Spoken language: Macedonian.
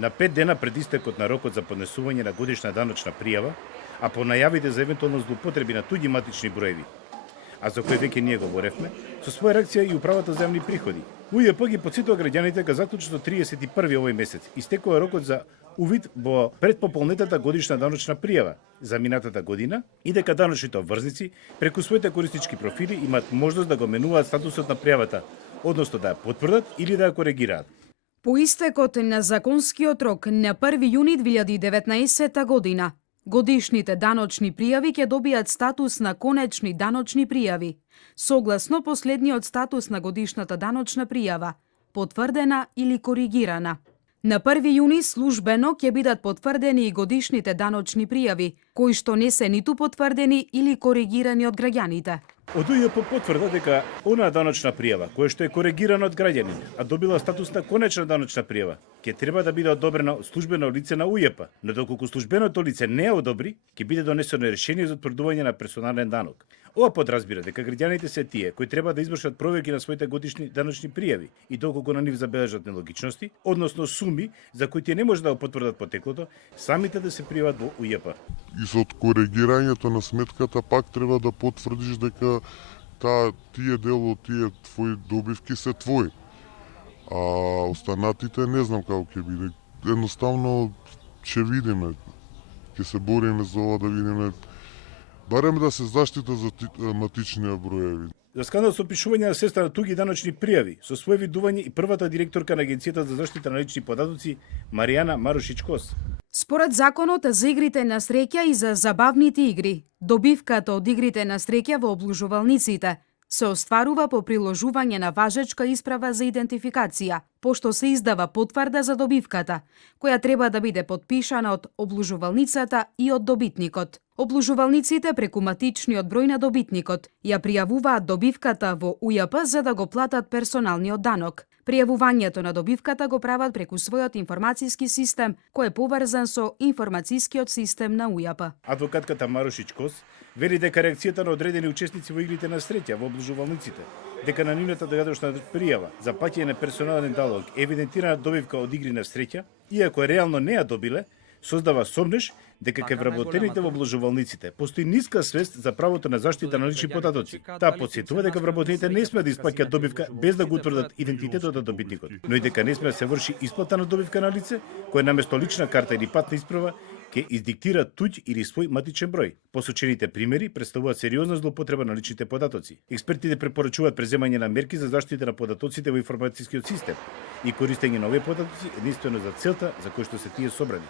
На 5 дена пред истекот на рокот за поднесување на годишна даночна пријава, а по најавите за евентуално злоупотреби на туѓи матични броеви, а за кој веќе ние говоревме, со своја реакција и управата за јавни приходи. УЈП ги потсетува граѓаните ка заклучно 31 овој месец истекува рокот за увид во предпополнетата годишна даночна пријава за минатата година и дека даночните обврзници преку своите користички профили имаат можност да го менуваат статусот на пријавата, односно да ја потврдат или да ја коригираат. По истекот на законскиот рок на 1 јуни 2019 година, годишните даночни пријави ќе добијат статус на конечни даночни пријави, согласно последниот статус на годишната даночна пријава, потврдена или коригирана. На 1 јуни службено ќе бидат потврдени и годишните даночни пријави, кои што не се ниту потврдени или коригирани од граѓаните. Од УЈП потврда дека онаа даночна пријава, која што е коригирана од граѓанин, а добила статус на конечна даночна пријава, ќе треба да биде одобрена од службено лице на УЈП, но доколку службеното лице не ја одобри, ќе биде донесено решение за утврдување на персонален данок. Ова подразбира дека граѓаните се тие кои треба да извршат проверки на своите годишни даночни пријави и доколку на нив забележат нелогичности, односно суми за кои тие не може да го потврдат потеклото, самите да се пријават во УЈП. И со коригирањето на сметката пак треба да потврдиш дека тие дел од тие твои добивки се твои. А останатите не знам како ќе биде. Едноставно ќе видиме. Ќе се бориме за ова да видиме барем да се заштита за матични броеви. За скандал со опишување на сестра на туѓи даночни пријави, со свое видување и првата директорка на Агенцијата за заштита на лични податоци Маријана Марушич-Кос. Според законот за игрите на среќа и за забавните игри, добивката од игрите на среќа во облужувалниците се остварува по приложување на важечка исправа за идентификација, пошто се издава потврда за добивката, која треба да биде потпишана од облужувалницата и од добитникот. Облужувалниците преку матичниот број на добитникот ја пријавуваат добивката во УЈП за да го платат персоналниот данок. Пријавувањето на добивката го прават преку својот информацијски систем, кој е поврзан со информацијскиот систем на УЈП. Адвокатката Марушич-Кос вели дека реакцијата на одредени учесници во игрите на среќа во облужувалниците, дека на нивната даночна пријава за плаќање на персонален налог е евидентирана добивка од игри на среќа, иако реално не ја добиле, создава сомнеш дека кај вработените во облужувалниците постои ниска свест за правото на заштита на лични податоци. Таа потсетува дека вработените не смеат да исплаќаат добивка без да го утврдат идентитетот на добитникот, но и дека не смеат да се врши исплата на добивка на лице кое наместо лична карта или патна исправа ќе издиктира туѓ или свој матичен број. Посочените примери представуваат сериозна злоупотреба на личните податоци. Експертите препорачуваат преземање на мерки за заштита на податоците во информацијскиот систем и користење на овие податоци единствено за целта за кој што се тие собрани.